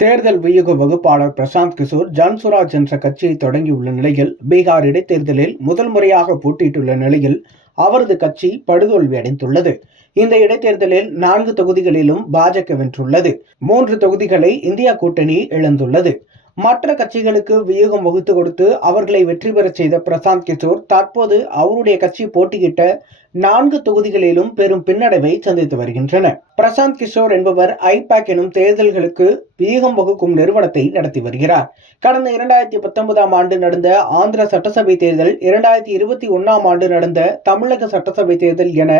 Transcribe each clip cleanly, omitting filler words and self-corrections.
தேர்தல் வியூக வகுப்பாளர் பிரசாந்த் கிஷோர் ஜன்சுராஜ் என்ற கட்சியை தொடங்கியுள்ள நிலையில் பீகார் இடைத்தேர்தலில் முதல் முறையாக போட்டியிட்டுள்ள நிலையில் அவரது கட்சி படுதோல்வி அடைந்துள்ளது. இந்த இடைத்தேர்தலில் 4 தொகுதிகளிலும் பாஜக வென்றுள்ளது. 3 தொகுதிகளை இந்தியா கூட்டணி இழந்துள்ளது. மற்ற கட்சிகளுக்கு வியூகம் வகுத்து கொடுத்து அவர்களை வெற்றி பெறச் செய்த பிரசாந்த் கிஷோர் தற்போது அவருடைய கட்சி போட்டியிட்ட 4 தொகுதிகளிலும் பெரும் பின்னடைவை சந்தித்து வருகின்றனர். பிரசாந்த் கிஷோர் என்பவர் ஐபாக் எனும் தேர்தல்களுக்கு வியூகம் வகுக்கும் நிறுவனத்தை நடத்தி வருகிறார். கடந்த 2019 ஆண்டு நடந்த ஆந்திர சட்டசபை தேர்தல், 2021 ஆண்டு நடந்த தமிழக சட்டசபை தேர்தல் என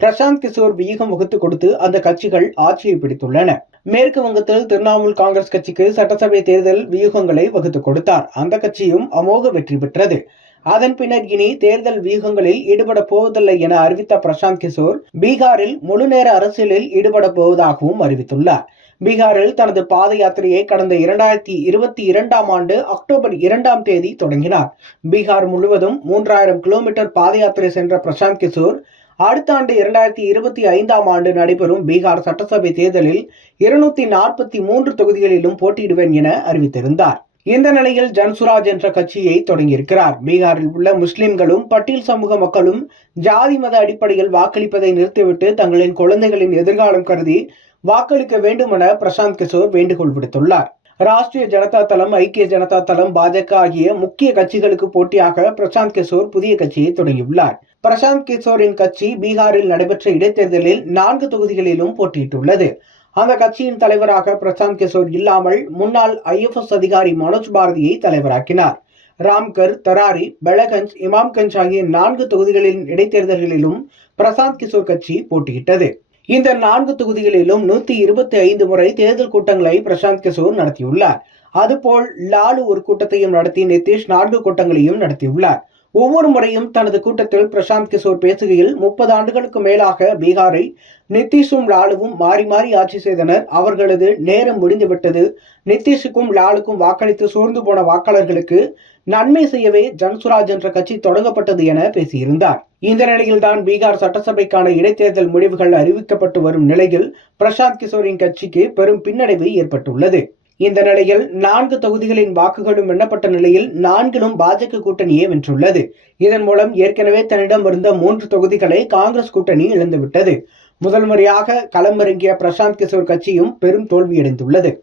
பிரசாந்த் கிஷோர் வியூகம் வகுத்து கொடுத்து அந்த கட்சிகள் ஆட்சியை பிடித்துள்ளன. மேற்கு வங்கத்தில் திரிணாமுல் காங்கிரஸ் கட்சிக்கு சட்டசபை தேர்தல் வியூகங்களை வகுத்து கொடுத்தார். அந்த கட்சியும் அமோக வெற்றி பெற்றது. அதன் பின்னர் இனி தேர்தல் வியூகங்களில் ஈடுபட போவதில்லை என அறிவித்த பிரசாந்த் கிஷோர் பீகாரில் முழுநேர அரசியலில் ஈடுபட போவதாகவும் அறிவித்துள்ளார். பீகாரில் தனது பாத யாத்திரையை கடந்த 2022 ஆண்டு அக்டோபர் 2ஆம் தேதி தொடங்கினார். பீகார் முழுவதும் 3000 கிலோமீட்டர் பாத யாத்திரை சென்ற பிரசாந்த் கிஷோர் அடுத்த ஆண்டு 2025 ஆண்டு நடைபெறும் பீகார் சட்டசபை தேர்தலில் 243 தொகுதிகளிலும் போட்டியிடுவேன் என அறிவித்திருந்தார். இந்த நிலையில் ஜன்சுராஜ் என்ற கட்சியை தொடங்கியிருக்கிறார். பீகாரில் உள்ள முஸ்லிம்களும் பட்டியல் சமூக மக்களும் ஜாதி மத அடிப்படையில் வாக்களிப்பதை நிறுத்திவிட்டு தங்களின் குழந்தைகளின் எதிர்காலம் கருதி வாக்களிக்க வேண்டும் என பிரசாந்த் கிஷோர் வேண்டுகோள் விடுத்துள்ளார். ராஷ்டிரிய ஜனதா தளம், ஐக்கிய ஜனதா தளம், பாஜக ஆகிய முக்கிய கட்சிகளுக்கு போட்டியாக பிரசாந்த் கிஷோர் புதிய கட்சியை தொடங்கியுள்ளார். பிரசாந்த் கிஷோரின் கட்சி பீகாரில் நடைபெற்ற இடைத்தேர்தலில் 4 தொகுதிகளிலும் போட்டியிட்டுள்ளது. அந்த கட்சியின் தலைவராக பிரசாந்த் கிஷோர் இல்லாமல் முன்னாள் IFS அதிகாரி மனோஜ் பாரதியை தலைவராக்கினார். ராம்கர், தராரி, பெலகஞ்ச், இமாம்கஞ்ச் ஆகிய 4 தொகுதிகளின் இடைத்தேர்தல்களிலும் பிரசாந்த் கிஷோர் கட்சி போட்டியிட்டது. இந்த 4 தொகுதிகளிலும் 125 முறை தேர்தல் கூட்டங்களை பிரசாந்த் கிஷோர் நடத்தியுள்ளார். அதுபோல் லாலு ஒரு கூட்டத்தையும் நடத்தி நிதிஷ் 4 கூட்டங்களையும் நடத்தியுள்ளார். ஒவ்வொரு முறையும் தனது கூட்டத்தில் பிரசாந்த் கிஷோர் பேசுகையில் 30 ஆண்டுகளுக்கு மேலாக பீகாரை நிதிஷும் லாலுவும் மாறி மாறி ஆட்சி செய்தனர். அவர்களது நேரம் முடிந்துவிட்டது. நிதிஷுக்கும் லாலுக்கும் வாக்களித்து சோர்ந்து போன வாக்காளர்களுக்கு நன்மை செய்யவே ஜன்சுராஜ் என்ற கட்சி தொடங்கப்பட்டது என பேசியிருந்தார். இந்த நிலையில்தான் பீகார் சட்டசபைக்கான இடைத்தேர்தல் முடிவுகள் அறிவிக்கப்பட்டு வரும் நிலையில் பிரசாந்த் கிஷோரின் கட்சிக்கு பெரும் பின்னடைவு ஏற்பட்டுள்ளது. இந்த நிலையில் 4 தொகுதிகளின் வாக்குகளும் எண்ணப்பட்ட நிலையில் 4லும் பாஜக கூட்டணியே வென்றுள்ளது. இதன் மூலம் ஏற்கனவே தன்னிடம் இருந்த 3 தொகுதிகளை காங்கிரஸ் கூட்டணி இழந்துவிட்டது. முதல் முறையாக களமிறங்கிய பிரசாந்த் கிஷோர் கட்சியும் பெரும் தோல்வியடைந்துள்ளது.